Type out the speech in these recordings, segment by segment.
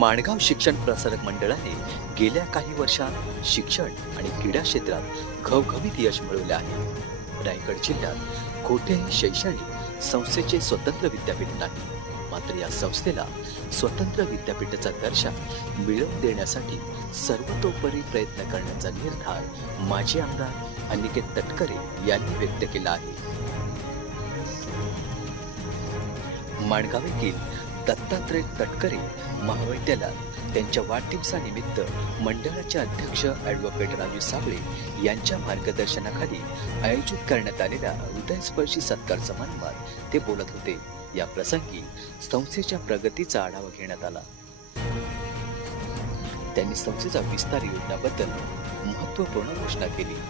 माणगाव शिक्षण प्रसारक मंडळाने गेल्या काही वर्षात शिक्षण आणि क्रीडा क्षेत्रात घवघवीत यश मिळवले आहे. रायगड जिल्ह्यात कोठेही शैक्षणिक संस्थेचे स्वतंत्र विद्यापीठ नाही, मात्र या संस्थेला स्वतंत्र विद्यापीठाचा दर्जा मिळवून देण्यासाठी सर्वतोपरी प्रयत्न करण्याचा निर्धार माजी आमदार अनिकेत तटकरे यांनी व्यक्त केला आहे. माणगाव येथील दत्तात्रय तटकरे महाविद्यालयात त्यांच्या वाढदिवसानिमित्त मंडळाचे अध्यक्ष ॲडव्होकेट राजू साबळे यांच्या मार्गदर्शनाखाली आयोजित करण्यात आलेल्या हृदयस्पर्शी सत्कार समारंभात ते बोलत होते. या प्रसंगी संस्थेच्या प्रगतीचा आढावा घेण्यात आला. त्यांनी संस्थेचा विस्तार योजनेबद्दल महत्त्वपूर्ण घोषणा केली.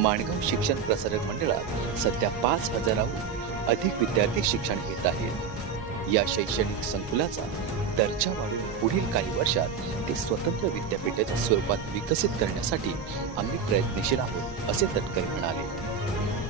माणगाव शिक्षण प्रसारक मंडळात सध्या 5,000हून अधिक विद्यार्थी शिक्षण घेत आहेत. या शैक्षणिक संकुलाचा दर्जा वाढवून पुढील काही वर्षात ते स्वतंत्र विद्यापीठाच्या स्वरूपात विकसित करण्यासाठी आम्ही प्रयत्नशील आहोत, असे तटकरे म्हणाले.